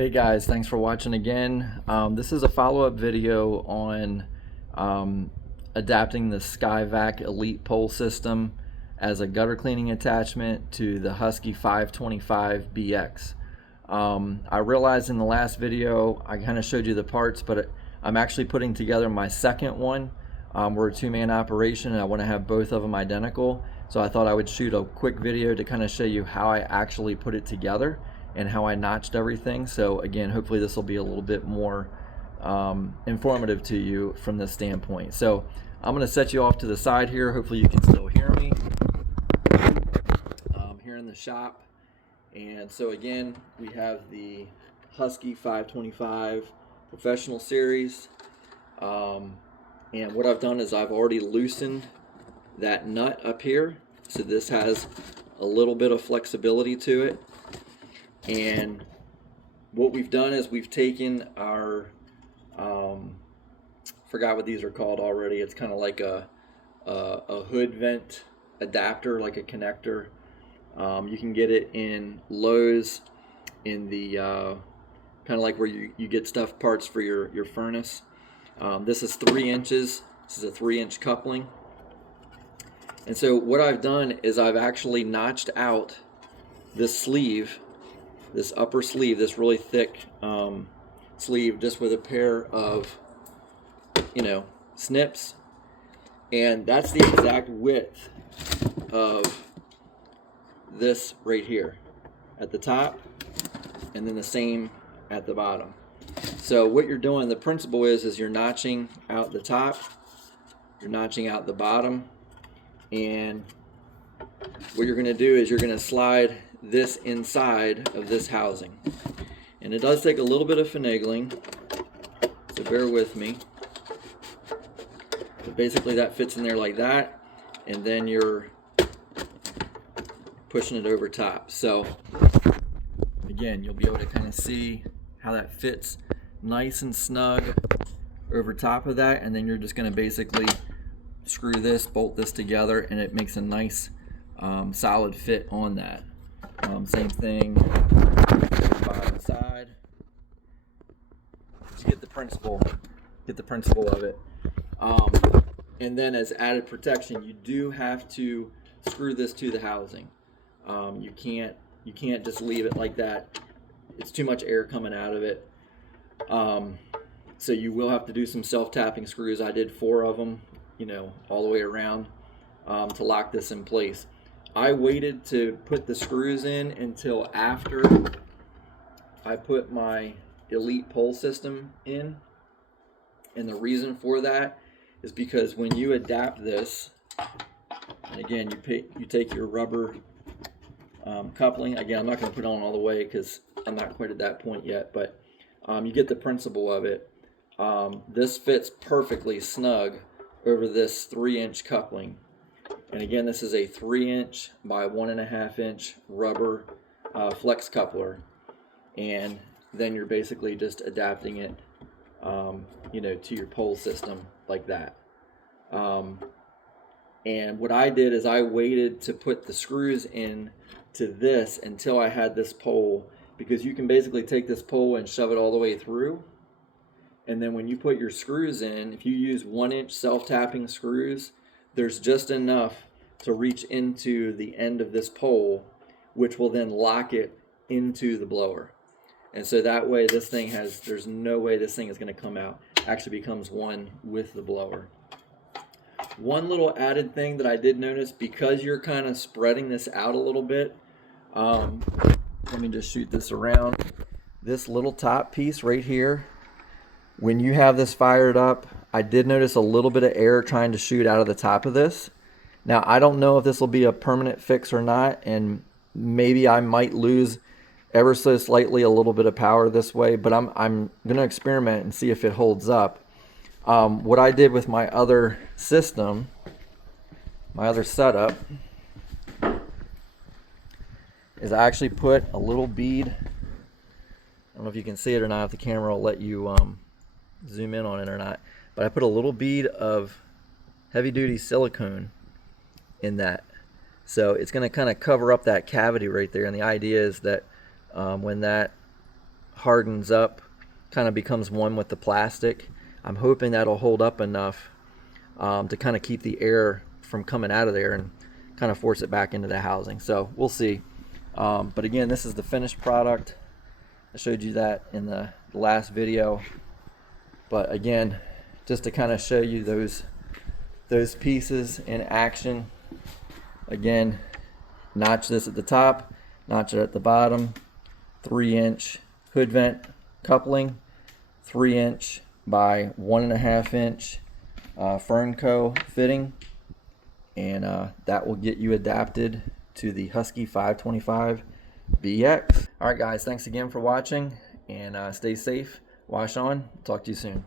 Hey guys, thanks for watching again. This is a follow-up video on adapting the Skyvac Elite Pole System as a gutter cleaning attachment to the Husky 525 BX. I realized in the last video I kind of showed you the parts, but I'm actually putting together my second one. We're a two-man operation and I want to have both of them identical, so I thought I would shoot a quick video to kind of show you how I actually put it together and how I notched everything. So again, hopefully this will be a little bit more informative to you from this standpoint. So I'm going to set you off to the side here. Hopefully you can still hear me here in the shop. And so again, we have the Husky 525 Professional Series. And what I've done is I've already loosened that nut up here. So this has a little bit of flexibility to it. And what we've done is we've taken our, forgot what these are called already. It's kind of like a hood vent adapter, like a connector. You can get it in Lowe's in the kind of like where you get stuff parts for your furnace. This is 3 inches. This is a 3-inch coupling. And so what I've done is I've actually notched out this sleeve, this upper sleeve, this really thick sleeve, just with a pair of, snips. And that's the exact width of this right here at the top, and then the same at the bottom. So what you're doing, the principle is you're notching out the top, you're notching out the bottom, and what you're going to do is you're going to slide this inside of this housing. And it does take a little bit of finagling, so bear with me. But basically that fits in there like that, and then you're pushing it over top. So again, you'll be able to kind of see how that fits nice and snug over top of that, and then you're just going to basically screw this, bolt this together, and it makes a nice solid fit on that. Same thing bottom side. Just get the principle of it. And then as added protection, you do have to screw this to the housing. You can't just leave it like that. It's too much air coming out of it. So you will have to do some self-tapping screws. I did 4 of them, all the way around to lock this in place. I waited to put the screws in until after I put my Elite Pole System in. And the reason for that is because when you adapt this, and again, you take your rubber coupling. Again, I'm not going to put it on all the way because I'm not quite at that point yet, but you get the principle of it. This fits perfectly snug over this 3-inch coupling. And again, this is a 3-inch by 1.5-inch rubber flex coupler. And then you're basically just adapting it, to your pole system like that. And what I did is I waited to put the screws in to this until I had this pole, because you can basically take this pole and shove it all the way through. And then when you put your screws in, if you use 1-inch self-tapping screws, there's just enough to reach into the end of this pole, which will then lock it into the blower. And so that way there's no way this thing is going to come out. It actually becomes one with the blower. One little added thing that I did notice, because you're kind of spreading this out a little bit, let me just shoot this around. This little top piece right here, when you have this fired up, I did notice a little bit of air trying to shoot out of the top of this. Now, I don't know if this will be a permanent fix or not, and maybe I might lose ever so slightly a little bit of power this way, but I'm going to experiment and see if it holds up. What I did with my other system, my other setup, is I actually put a little bead. I don't know if you can see it or not, if the camera will let you zoom in on it or not, but I put a little bead of heavy-duty silicone in that. So it's going to kind of cover up that cavity right there, and the idea is that when that hardens up, kind of becomes one with the plastic. I'm hoping that'll hold up enough to kind of keep the air from coming out of there and kind of force it back into the housing. So we'll see. But again, this is the finished product. I showed you that in the last video. But again, just to kind of show you those pieces in action. Again, notch this at the top, notch it at the bottom, 3-inch hood vent coupling, 3-inch by 1.5-inch Fernco fitting, and that will get you adapted to the Husky 525 BX. Alright guys, thanks again for watching, and stay safe, wash on, talk to you soon.